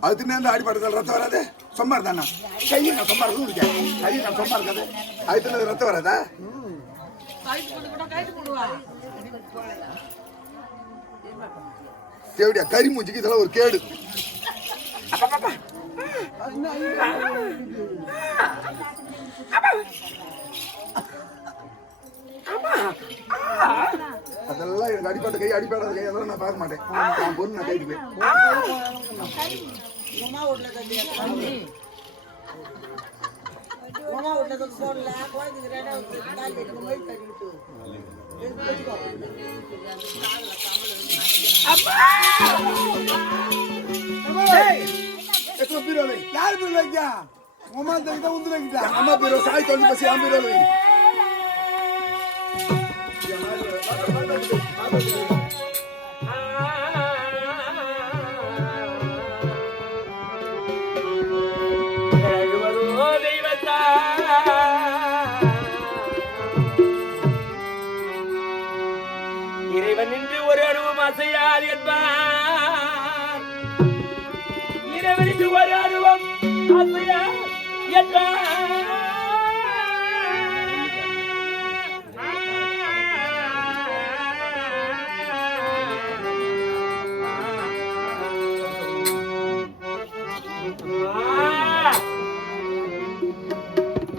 அது நேர்ந்து அடிபடுறது ரத்தம் வராது சும்மா இருந்தாண்ணா கையை நான் சும்மா இருக்கும் கையை நான் சும்மா இருக்காது அதுல ரத்தம் வராதா தேவடியா கறி மூஞ்சிக்கு இதெல்லாம் ஒரு கேடு அதெல்லாம் எனக்கு அடிப்பட்ட கை அடிப்படாத கை அதெல்லாம் நான் பார்க்க மாட்டேன் நான் பொண்ணு நான் கைக்கு போய் யாரு பேர் வைக்கா உமா தங்கிட்ட உந்து வைக்கிட்டா அம்மா பேர் சாய் தொண்டு பசி அம்மா பேர் வை இறைவன் என்று ஒரு அணுவும் அசையாது என்பார் இறைவன் என்று ஒரு அணுவும் அசையாது என்பார்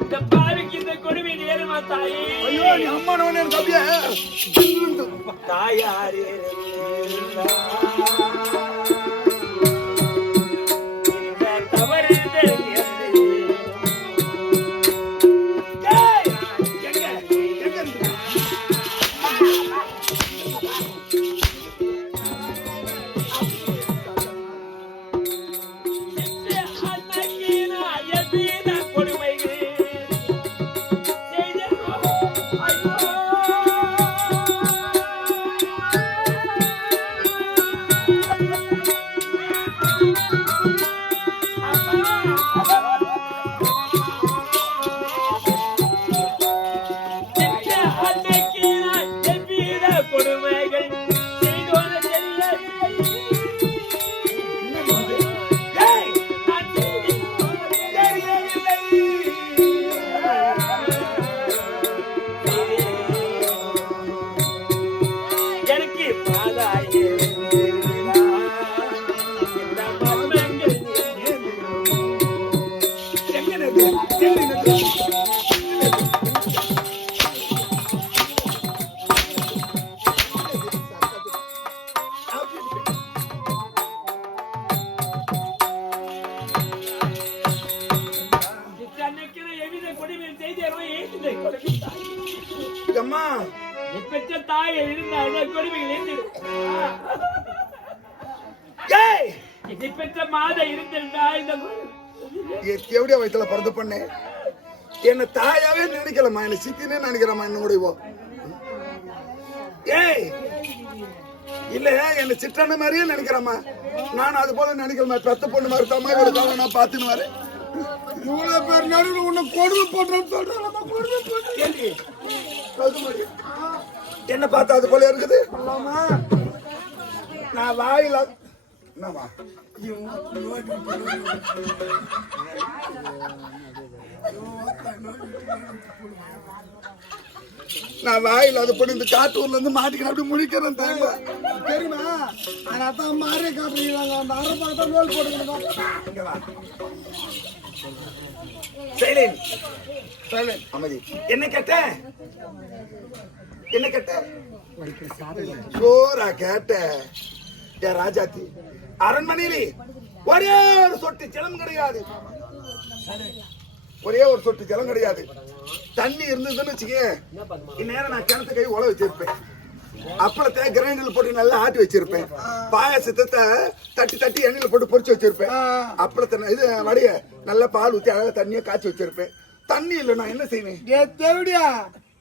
இந்த பாவிக்கு இந்த கொடுமை நேருமா தாயே ஐயோ நீ அம்மானவனே கவியா தாயாரே எப்படியா வயிற்றுல பிறந்த பண்ணு என்ன தாயாவே நினைக்கலமா என்ன சித்தினே நினைக்கிறமா என்ன முடிவோ ஏய் இல்ல என்ன சிட்டான மாதிரியே நினைக்கிறமா நான் அது போல நினைக்கிறேன் பெத்த பொண்ணு மாதிரி தம்மா இருக்காங்க நான் பாத்துன்னு வரேன் இவ்வளவு பேர் நடுவில் உன்னை கொடுமை போட்டேன்னு சொல்றேன் என்ன பார்த்தா அது போல இருக்குது நான் வாயில என்னவா நான் வாயில் அது பண்ணி இந்த காட்டூர்ல இருந்து மாட்டிக்கிற அப்படி முழிக்கிறேன் தெரியுமா அதான் மாறே காட்டுறீங்க அந்த அரை பக்கத்தான் நோல் போட்டுக்கணும் அமைதி என்ன கேட்ட என்ன கேட்ட சோரா கேட்ட என் ராஜாத்தி அரண்மனையிலே ஒரே ஒரு சொட்டு ஜலம் கிடையாது ஒரே ஒரு சொட்டு ஜலம் கிடையாது தண்ணி இருந்ததுன்னு வச்சுக்க இந்நேரம் நான் கிணத்து கை உழ வச்சிருப்பேன் அப்பளத்தை கிரைண்டர்ல போட்டு நல்லா ஆட்டி வச்சிருப்பேன் பாயாசத்தை தட்டி தட்டி எண்ணெயில போட்டு பொரிச்சு வச்சிருப்பேன் அப்பளத்தை இது வடைய நல்லா பால் ஊத்தி அழகா தண்ணியை காய்ச்சி வச்சிருப்பேன் தண்ணி இல்ல நான் என்ன செய்வேன் தேவடியா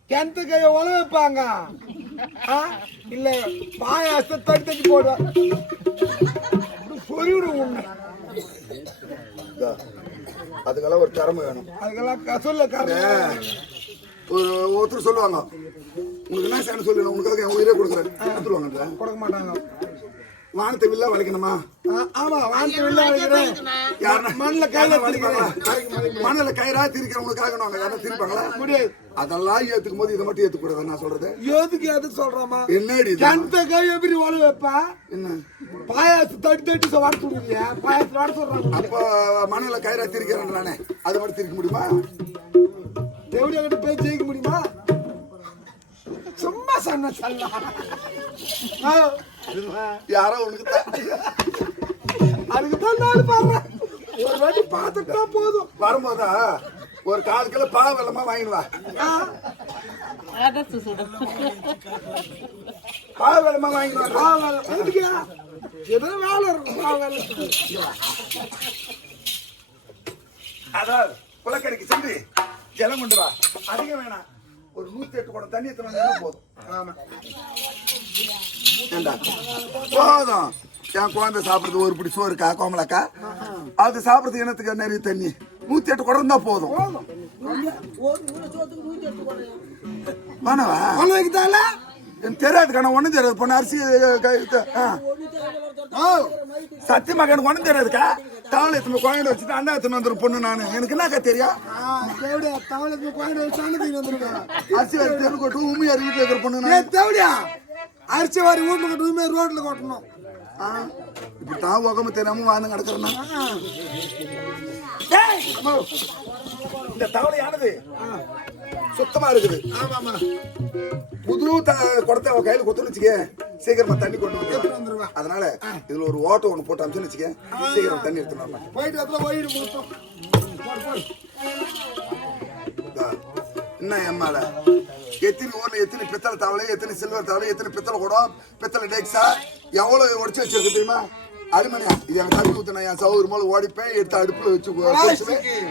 கிணத்து கைய உழ வைப்பாங்க இல்ல பாயாசத்தை தட்டி தட்டி போடுவேன் சொல்லிவிடுவோம் அதுக்கெல்லாம் ஒரு திறமை வேணும் அதுக்கெல்லாம் சொல்ல ஒருத்தர் சொல்லுவாங்க உங்களுக்கு என்ன செய்யணும் சொல்லணும் உனக்காக என் உயிரே கொடுக்குறாரு கொடுத்துருவாங்க கொடுக்க மாட்டாங்க வானத்தை வில்லா வளைக்கணுமா? ஆமா வாங்கி வெளில வைக்கிறேன். யாருன்னா மண்ணுல கையில வளைப்பாங்களா? மண்ணுல கயிறா திரிக்கிறவங்களுக்காக நாங்க யாரும் திரிப்பாங்களா? முடியாது. அதெல்லாம் ஏத்துக்கும் போது இதை மட்டும் ஏத்துக்க கூடாது. நான் சொல்றது எதுக்கு சொல்றோமா? என்னடி இது? கணத்தை கை எப்படி ஒளி வைப்பா? என்ன பாயாசம் தட்டி வட சொல்லுவியா? பாயாசம் வட சொல்றாங்க. அப்ப மண்ணுல கயிறா திரிக்கிறேன் நானே, அது மட்டும் திரிக்க முடியுமா? எப்படி கிட்ட போய் ஜெயிக்க முடியுமா? சும்மா சொன்ன சொல்லலாம். யாரோ உனக்கு அதுக்கு தான் நான் பாடுறேன். ஒரு வாட்டி பார்த்துட்டா போதும். வரும்போதா ஒரு 4 கிலோ பாவ வெள்ளமா வாங்கிடுவா. பாவ வெள்ளமா வாங்கிடுவா. எதுக்கு? ஏதோ வேலை இருக்கும். வேலை அதாவது குளக்கடைக்கு சென்று ஜலம் கொண்டு வா. அதிகம் வேணாம், ஒரு 108 குடம் தண்ணி எடுத்து வந்தா போதும். ஆமா ஏண்டா போதும். என் குழந்தை சாப்பிடுறது ஒரு பிடி சோறுக்கா கோமலக்கா, அது சாப்பிடுறது இனத்துக்கு நிறைய தண்ணி 108 குடம் தான் போதும். வேணவா வைக்கத்தால எனக்கு தெரியாது கண்ணா, ஒண்ணும் தெரியாது. பொண்ணு அரிசி சத்தியமாக எனக்கு ஒண்ணும் தெரியாதுக்கா. தவளை எத்தனை குழந்தை வச்சுட்டு அண்ணா எத்தனை வந்துடும் பொண்ணு. நானு எனக்கு என்னக்கா தெரியும்? அரிசி வாரி தெரு கொட்டும் உண்மையார் வீட்டுல இருக்கிற பொண்ணு. தேவடியா அரிசி வாரி வீட்டுல கொட்டணுமே, ரோட்ல கொட்டணும். இப்ப தான் உகம தெரியாம வாழ்ந்து கிடக்குறேன்னா இந்த தவளையானது சுத்தமா இருக்குது. ஆமாமா புது குடத்தை அவ கையில கொடுத்துன்னு வச்சுக்க, சீக்கிரமா தண்ணி கொண்டு வந்துருவா. அதனால இதுல ஒரு ஓட்டை ஒண்ணு போட்டு அனுப்பிச்சுன்னு வச்சுக்க, சீக்கிரம் தண்ணி எடுத்துனா போயிட்டு அதுல போயிட்டு முடிப்போம். என்ன எம்மால எத்தனை ஊர்ல எத்தனை பித்தளை தவளை, எத்தனை சில்வர் தவளை, எத்தனை பித்தளை குடம், பித்தளை டெக்ஸா எவ்வளவு உடச்சு வச்சிருக்கு தெரியுமா? அருமனையா இது என் தண்ணி ஊத்தின என் சவுறு மேல ஓடிப்பேன், எடுத்து அடுப்புல வச்சு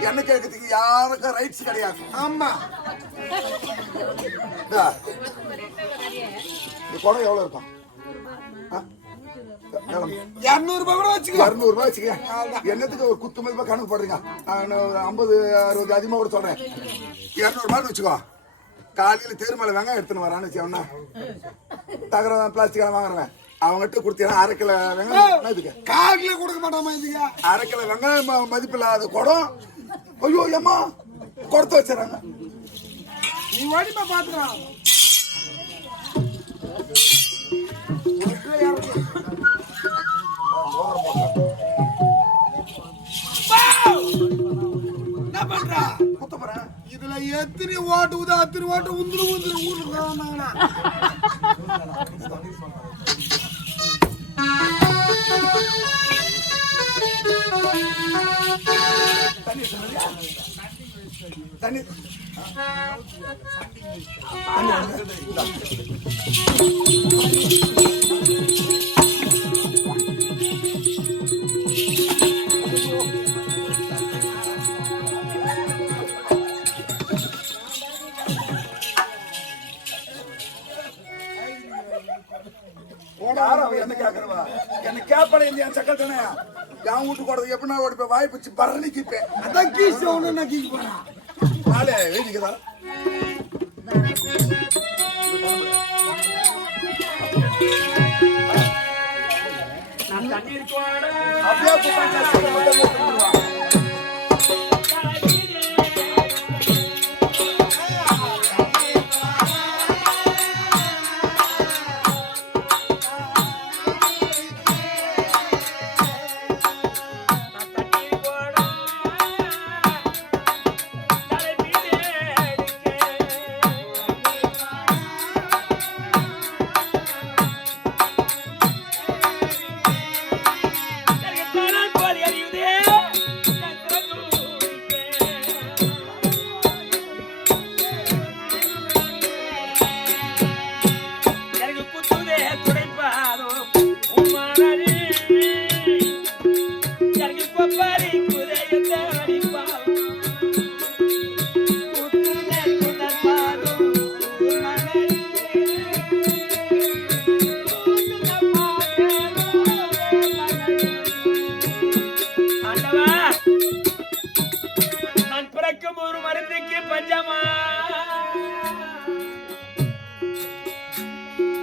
என்ன கேட்கறதுக்கு யாருக்கும் ரைட்ஸ் கிடையாது. ஆமா இந்த குடம் எவ்வளவு இருக்கும்? 200 ரூபாய் கூட வச்சுக்க. 200 ரூபாய் வச்சுக்க. என்னத்துக்கு ஒரு குத்து மதிப்பா கணக்கு போடுறீங்க? நான் ஒரு 50 60 அதிகமா கூட சொல்றேன். 200 ரூபாய் வச்சுக்கோ. காலையில தெருமலை வெங்காயம் எடுத்துன்னு வரான்னு வச்சோம்னா தகர பிளாஸ்டிக் வாங்குறவன் அவங்ககிட்ட கொடுத்தீங்கன்னா 1/2 கிலோ வெங்காயம் இதுக்கு காக்கில கொடுக்க மாட்டாமா. இதுக்கு 1/2 கிலோ வெங்காயம் மதிப்பில்லாத குடம். ஐயோ ஏமா கொடுத்து வச்சுறாங்க. நீ வடிமா பாத்துறான். என்ன பண்றா? குத்த போறேன். இதுல எத்தனை ஓட்டு ஊதா அத்தனை ஓட்டு உந்துரு ஊருக்கு வந்தாங்கன்னா தண்ணி என்ன கேக்குறவா? என்ன கேப்பல இல்லையா? சக்கல் தானே என் வீட்டு போடுறது எப்படின்னா ஓடிப்பேன், வாய் பிடிச்சி பரணிக்கிப்பேன். அதான் கீச்சு ஒண்ணு நான் கீக்கு போறேன். நாளே வேடிக்கைதான். அப்படியே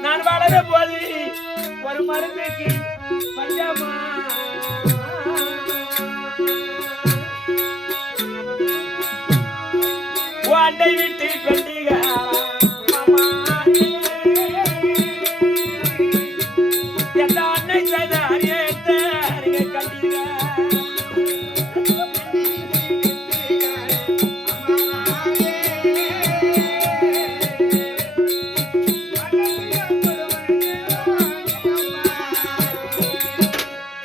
நான் வளர போது ஒரு மருந்துக்கு என்னை விட்டு கொண்டீங்களா எந்த அன்னை செய்தார் ஏற்ற கண்டீங்க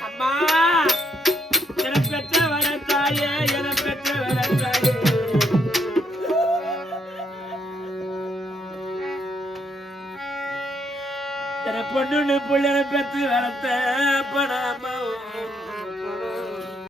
அம்மா என பெற்றவர தாயே என பெற்றவர தாயே என பொண்ணு புள்ள பெற்று வளர்த்த